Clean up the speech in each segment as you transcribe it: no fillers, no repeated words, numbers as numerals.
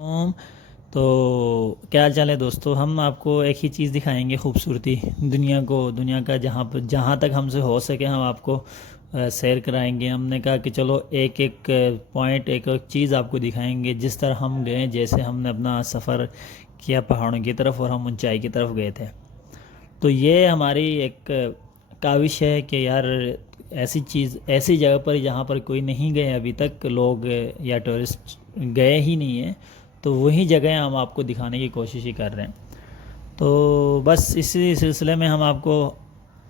اوم، تو کیا حال چال ہے دوستو؟ ہم آپ کو ایک ہی چیز دکھائیں گے، خوبصورتی دنیا کا جہاں تک ہم سے ہو سکے ہم آپ کو سیر کرائیں گے۔ ہم نے کہا کہ چلو ایک ایک پوائنٹ، ایک ایک چیز آپ کو دکھائیں گے جس طرح ہم گئے، جیسے ہم نے اپنا سفر کیا پہاڑوں کی طرف اور ہم اونچائی کی طرف گئے تھے۔ تو یہ ہماری ایک کاوش ہے کہ یار ایسی جگہ پر جہاں پر کوئی نہیں گئے ابھی تک، لوگ یا ٹورسٹ گئے ہی نہیں ہیں، تو وہی جگہیں ہم آپ کو دکھانے کی کوشش ہی کر رہے ہیں۔ تو بس اسی سلسلے میں ہم آپ کو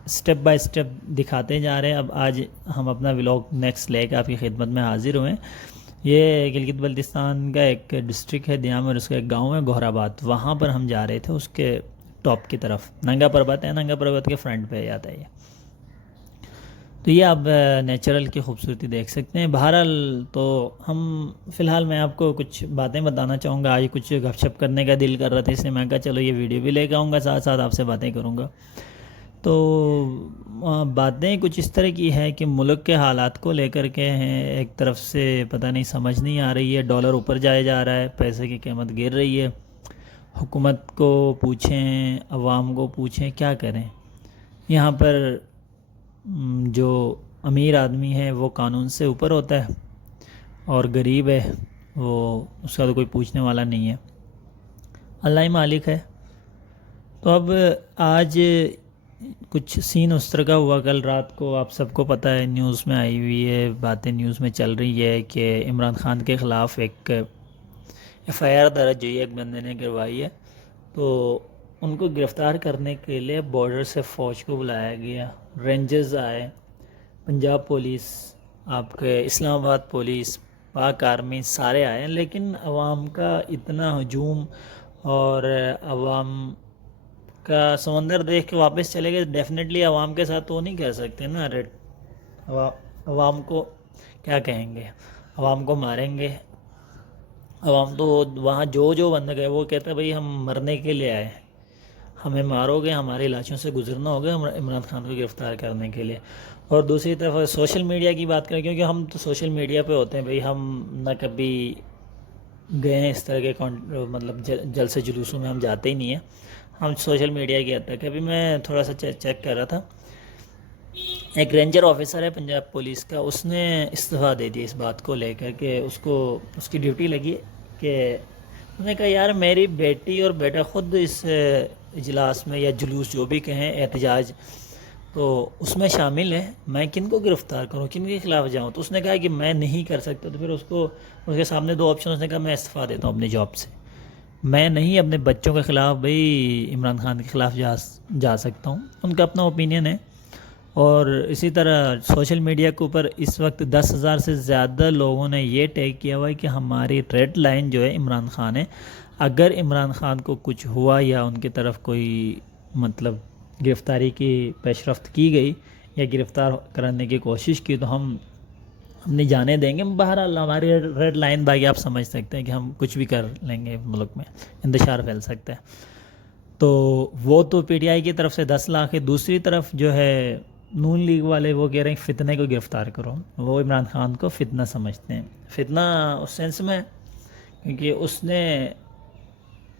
سٹیپ بائی سٹیپ دکھاتے جا رہے ہیں۔ اب آج ہم اپنا ولاگ نیکسٹ لے کے آپ کی خدمت میں حاضر ہوئے ہیں۔ یہ گلگت بلتستان کا ایک ڈسٹرکٹ ہے دیام، اور اس کا ایک گاؤں ہے گوہر آباد، وہاں پر ہم جا رہے تھے، اس کے ٹاپ کی طرف ننگا پربت ہے، ننگا پربت کے فرنٹ پہ آتا ہے یہ۔ تو یہ آپ نیچرل کی خوبصورتی دیکھ سکتے ہیں۔ بہرحال تو ہم فی الحال میں آپ کو کچھ باتیں بتانا چاہوں گا۔ آج کچھ گپ شپ کرنے کا دل کر رہا تھا، اس لیے میں کہا چلو یہ ویڈیو بھی لے کے آؤں گا، ساتھ ساتھ آپ سے باتیں کروں گا۔ تو باتیں کچھ اس طرح کی ہے کہ ملک کے حالات کو لے کر کے ہیں۔ ایک طرف سے پتہ نہیں سمجھ نہیں آ رہی ہے، ڈالر اوپر جائے جا رہا ہے، پیسے کی قیمت گر رہی ہے۔ حکومت کو پوچھیں، عوام کو پوچھیں، کیا کریں؟ یہاں پر جو امیر آدمی ہے وہ قانون سے اوپر ہوتا ہے، اور غریب ہے وہ اس کا تو کوئی پوچھنے والا نہیں ہے، اللہ ہی مالک ہے۔ تو اب آج کچھ سین اس طرح کا ہوا کل رات کو، آپ سب کو پتہ ہے، نیوز میں آئی ہوئی ہے، باتیں نیوز میں چل رہی ہے کہ عمران خان کے خلاف ایک ایف آئی آر درج ہوئی ہے، ایک بندے نے کروائی ہے۔ تو ان کو گرفتار کرنے کے لیے بارڈر سے فوج کو بلایا گیا، رینجرز آئے، پنجاب پولیس، آپ کے اسلام آباد پولیس، پاک آرمی، سارے آئے ہیں، لیکن عوام کا اتنا ہجوم اور عوام کا سمندر دیکھ کے واپس چلے گئے۔ ڈیفینیٹلی عوام کے ساتھ تو نہیں کر سکتے نا، عوام کو کیا کہیں گے؟ عوام کو ماریں گے؟ عوام تو وہاں جو بندے گئے وہ کہتا ہے بھئی ہم مرنے کے لیے آئے، ہمیں مارو گے، ہماری لاشوں سے گزرنا ہوگا عمران خان کو گرفتار کرنے کے لیے۔ اور دوسری طرف سوشل میڈیا کی بات کریں، کیونکہ ہم تو سوشل میڈیا پہ ہوتے ہیں بھئی، ہم نہ کبھی گئے ہیں اس طرح کے مطلب جلسے جلوسوں میں ہم جاتے ہی نہیں ہیں، ہم سوشل میڈیا کی حد تک۔ ابھی میں تھوڑا سا چیک کر رہا تھا، ایک رینجر آفیسر ہے پنجاب پولیس کا، اس نے استعفیٰ دے دیا اس بات کو لے کر کہ اس کی ڈیوٹی لگی کہ اس نے کہا یار میری بیٹی اور بیٹا خود اس اجلاس میں یا جلوس جو بھی کہیں احتجاج، تو اس میں شامل ہے، میں کن کو گرفتار کروں، کن کے خلاف جاؤں؟ تو اس نے کہا کہ میں نہیں کر سکتا۔ تو پھر اس کے سامنے دو آپشن، اس نے کہا میں استعفیٰ دیتا ہوں اپنی جاب سے، میں نہیں اپنے بچوں کے خلاف بھئی عمران خان کے خلاف جا سکتا ہوں، ان کا اپنا اوپینین ہے۔ اور اسی طرح سوشل میڈیا کے اوپر اس وقت 10,000 سے زیادہ لوگوں نے یہ ٹیگ کیا ہوا ہے کہ ہماری ریڈ لائن جو ہے عمران خان ہے، اگر عمران خان کو کچھ ہوا یا ان کی طرف کوئی مطلب گرفتاری کی پیش رفت کی گئی یا گرفتار کرنے کی کوشش کی تو ہم اپنی جانیں دیں گے۔ بہرحال ہماری ریڈ لائن باقی آپ سمجھ سکتے ہیں کہ ہم کچھ بھی کر لیں گے، ملک میں انتشار پھیل سکتا ہے۔ تو وہ تو پی ٹی آئی کی طرف سے 10 لاکھ ہے، دوسری طرف جو ہے نون لیگ والے وہ کہہ رہے ہیں فتنے کو گرفتار کرو، وہ عمران خان کو فتنہ سمجھتے ہیں۔ فتنہ اس سینس میں کیونکہ اس نے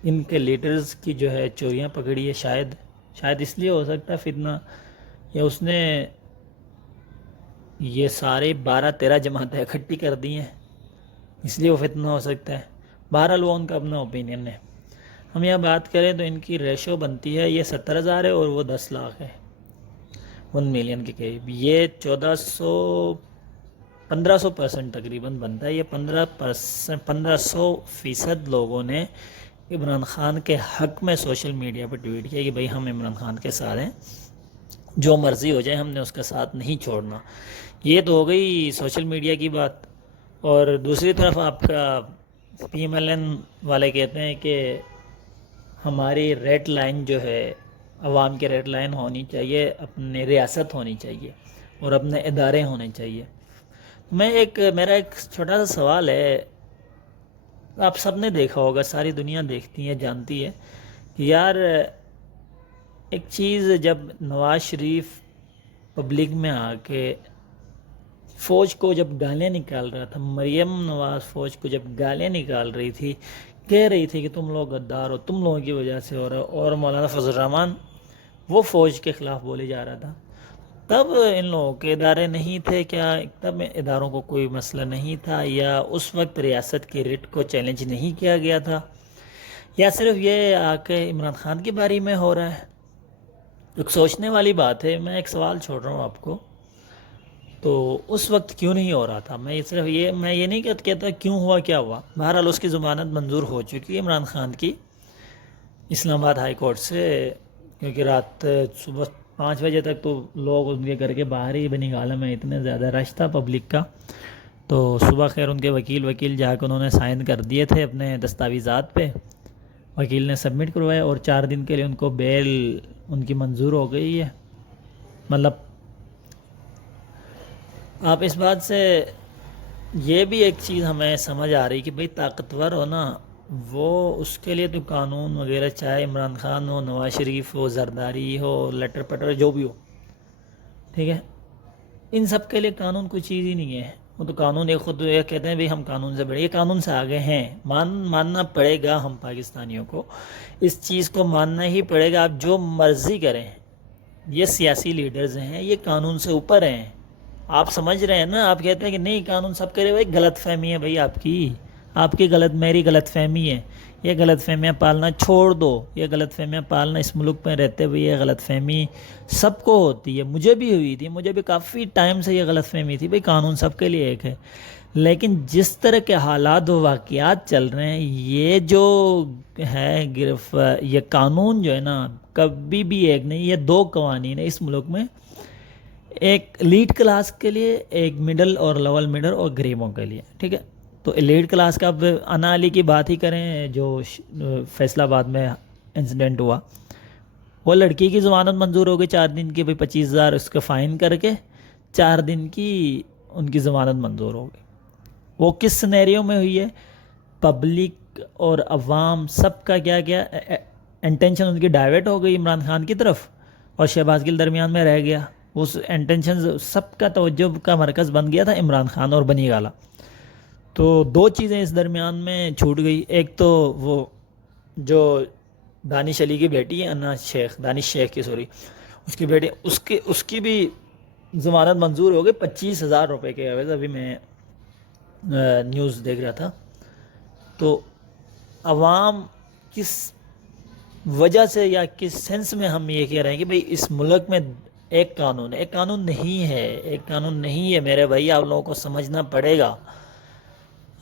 ان کے لیڈرز کی جو ہے چوریاں پکڑی ہے، شاید اس لیے ہو سکتا ہے فتنہ، یا اس نے یہ سارے 12-13 جماعتیں اکٹھی کر دی ہیں، اس لیے وہ فتنہ ہو سکتا ہے۔ بہرحال وہ ان کا اپنا اوپینین ہے۔ ہم یہاں بات کریں تو ان کی ریشو بنتی ہے، یہ 70,000 ہے اور وہ 10 لاکھ ہے، 1 ملین کے قریب، یہ 1500% تقریباً بنتا ہے۔ یہ 1500% لوگوں نے عمران خان کے حق میں سوشل میڈیا پہ ٹویٹ کیا کہ بھئی ہم عمران خان کے ساتھ ہیں، جو مرضی ہو جائے ہم نے اس کا ساتھ نہیں چھوڑنا۔ یہ تو ہو گئی سوشل میڈیا کی بات۔ اور دوسری طرف آپ کا پی ایم ایل این والے کہتے ہیں کہ ہماری ریڈ لائن جو ہے عوام کی ریڈ لائن ہونی چاہیے، اپنے ریاست ہونی چاہیے اور اپنے ادارے ہونے چاہیے۔ میرا ایک چھوٹا سا سوال ہے، آپ سب نے دیکھا ہوگا، ساری دنیا دیکھتی ہے، جانتی ہے کہ یار ایک چیز جب نواز شریف پبلک میں آ کے فوج کو جب گالیاں نکال رہا تھا، مریم نواز فوج کو جب گالیاں نکال رہی تھی کہہ رہی تھی کہ تم لوگ غدار ہو، تم لوگوں کی وجہ سے ہو رہا ہے، اور مولانا فضل الرحمان وہ فوج کے خلاف بولے جا رہا تھا. تب ان لوگوں کے ادارے نہیں تھے کیا؟ تب اداروں کو کوئی مسئلہ نہیں تھا، یا اس وقت ریاست کی ریٹ کو چیلنج نہیں کیا گیا تھا، یا صرف یہ آ کے عمران خان کی باری میں ہو رہا ہے؟ ایک سوچنے والی بات ہے. میں ایک سوال چھوڑ رہا ہوں آپ کو، تو اس وقت کیوں نہیں ہو رہا تھا؟ میں یہ نہیں کہتا کیوں ہوا، کیا ہوا. بہرحال اس کی ضمانت منظور ہو چکی ہے عمران خان کی اسلام آباد ہائی کورٹ سے، کیونکہ رات صبح 5 بجے تک تو لوگ ان کے گھر کے باہر ہی بنی گالہ میں اتنے زیادہ رش تھا پبلک کا. تو صبح خیر ان کے وکیل جا کے انہوں نے سائن کر دیے تھے اپنے دستاویزات پہ، وکیل نے سبمٹ کروایا، اور 4 دن کے لیے ان کو بیل ان کی منظور ہو گئی ہے. مطلب آپ اس بات سے یہ بھی ایک چیز ہمیں سمجھ آ رہی کہ بھئی طاقتور ہو نا، وہ اس کے لیے تو قانون وغیرہ، چاہے عمران خان ہو، نواز شریف ہو، زرداری ہو، لٹر پٹر جو بھی ہو، ٹھیک ہے، ان سب کے لیے قانون کوئی چیز ہی نہیں ہے. وہ تو قانون ایک خود یہ کہتے ہیں بھئی ہم قانون سے بڑھے، یہ قانون سے آگے ہیں. ماننا پڑے گا ہم پاکستانیوں کو، اس چیز کو ماننا ہی پڑے گا. آپ جو مرضی کریں، یہ سیاسی لیڈرز ہیں، یہ قانون سے اوپر ہیں. آپ سمجھ رہے ہیں نا؟ آپ کہتے ہیں کہ نہیں قانون سب کرے، بھائی غلط فہمی ہے بھائی آپ کی میری غلط فہمی ہے. یہ غلط فہمیاں پالنا چھوڑ دو. یہ غلط فہمیاں پالنا اس ملک میں رہتے ہوئے، یہ غلط فہمی سب کو ہوتی ہے. مجھے بھی ہوئی تھی، مجھے بھی کافی ٹائم سے یہ غلط فہمی تھی بھائی قانون سب کے لیے ایک ہے. لیکن جس طرح کے حالات و واقعات چل رہے ہیں، یہ جو ہے یہ قانون جو ہے نا، کبھی بھی ایک نہیں، یہ 2 قوانین ہیں اس ملک میں، ایک لیڈ کلاس کے لیے، ایک مڈل اور لول مڈل اور غریبوں کے لیے، ٹھیک ہے. تو لیڈ کلاس کا اب انا علی کی بات ہی کریں، جو فیصل آباد میں انسیڈنٹ ہوا، وہ لڑکی کی ضمانت منظور ہو گئی 4 دن کی، بھئی 25,000 اس کا فائن کر کے 4 دن کی ان کی ضمانت منظور ہو گئی. وہ کس سینیریو میں ہوئی ہے؟ پبلک اور عوام سب کا کیا انٹینشن ان کی ڈائیورٹ ہو گئی عمران خان کی طرف، اور شہباز گل درمیان میں رہ گیا. اس انٹینشن سب کا توجہ کا مرکز بن گیا تھا عمران خان اور بنی گالا. تو 2 چیزیں اس درمیان میں چھوٹ گئی. ایک تو وہ جو دانش علی کی بیٹی ہے، دانش شیخ کی اس کی بیٹی، اس کی بھی ضمانت منظور ہو گئی 25,000 روپے کے عوض. ابھی میں نیوز دیکھ رہا تھا. تو عوام کس وجہ سے یا کس سینس میں ہم یہ کہہ رہے ہیں کہ بھئی اس ملک میں ایک قانون ہے؟ ایک قانون نہیں ہے، ایک قانون نہیں ہے میرے بھائی. آپ لوگوں کو سمجھنا پڑے گا،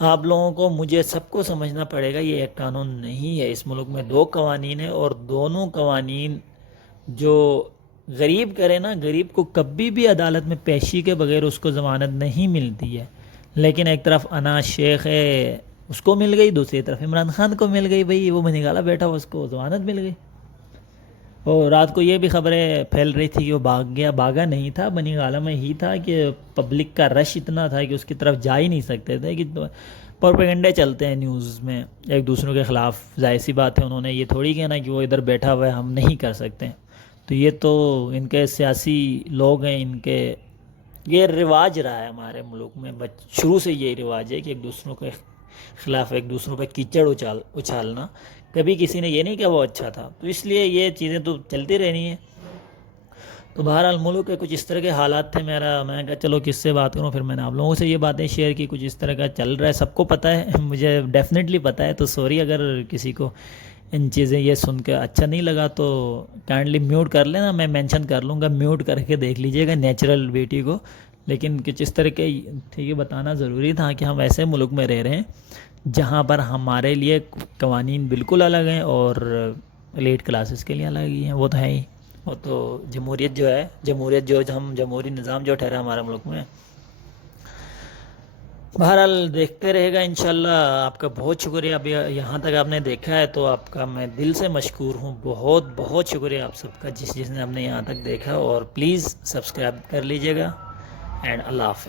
آپ لوگوں کو، مجھے، سب کو سمجھنا پڑے گا. یہ ایک قانون نہیں ہے. اس ملک میں 2 قوانین ہیں، اور دونوں قوانین جو غریب کرے نا، غریب کو کبھی بھی عدالت میں پیشی کے بغیر اس کو ضمانت نہیں ملتی ہے. لیکن ایک طرف انا شیخ ہے، اس کو مل گئی، دوسری طرف عمران خان کو مل گئی. بھئی وہ بنی گالا بیٹھا، اس کو ضمانت مل گئی. اور رات کو یہ بھی خبریں پھیل رہی تھی کہ وہ بھاگا نہیں تھا، بنی گالا میں ہی تھا، کہ پبلک کا رش اتنا تھا کہ اس کی طرف جا ہی نہیں سکتے تھے. کہ پروپیگنڈے چلتے ہیں نیوز میں ایک دوسروں کے خلاف، ظاہر سی بات ہے، انہوں نے یہ تھوڑی کہنا کہ وہ ادھر بیٹھا ہوا ہے ہم نہیں کر سکتے. تو یہ تو ان کے سیاسی لوگ ہیں، ان کے یہ رواج رہا ہے ہمارے ملک میں، شروع سے یہی رواج ہے کہ ایک دوسروں کے خلاف، ایک دوسروں پہ کیچڑ اچھالنا. کبھی کسی نے یہ نہیں کہا وہ اچھا تھا. تو اس لیے یہ چیزیں تو چلتی رہنی ہیں. تو بہرحال ملک کے کچھ اس طرح کے حالات تھے. میں کہا چلو کس سے بات کروں، پھر میں نے آپ لوگوں سے یہ باتیں شیئر کی. کچھ اس طرح کا چل رہا ہے، سب کو پتہ ہے، مجھے ڈیفینیٹلی پتہ ہے. تو سوری اگر کسی کو ان چیزیں یہ سن کے اچھا نہیں لگا تو کائنڈلی میوٹ کر لینا. میں مینشن کر لوں گا، میوٹ کر کے دیکھ لیجئے گا نیچرل بیوٹی کو. لیکن کچھ اس طرح کے ٹھیک ہے بتانا ضروری تھا کہ ہم ایسے ملک میں رہ رہے ہیں جہاں پر ہمارے لیے قوانین بالکل الگ ہیں اور لیٹ کلاسز کے لیے الگ ہی ہیں. وہ تو ہے ہی. وہ تو جمہوریت جو ہم جمہوری نظام جو ٹھہرا ہمارے ملک میں. بہرحال دیکھتے رہے گا انشاءاللہ. آپ کا بہت شکریہ. ابھی یہاں تک آپ نے دیکھا ہے تو آپ کا میں دل سے مشکور ہوں. بہت بہت شکریہ آپ سب کا، جس نے ہم نے یہاں تک دیکھا. اور پلیز سبسکرائب کر لیجئے گا. اینڈ اللہ حافظ.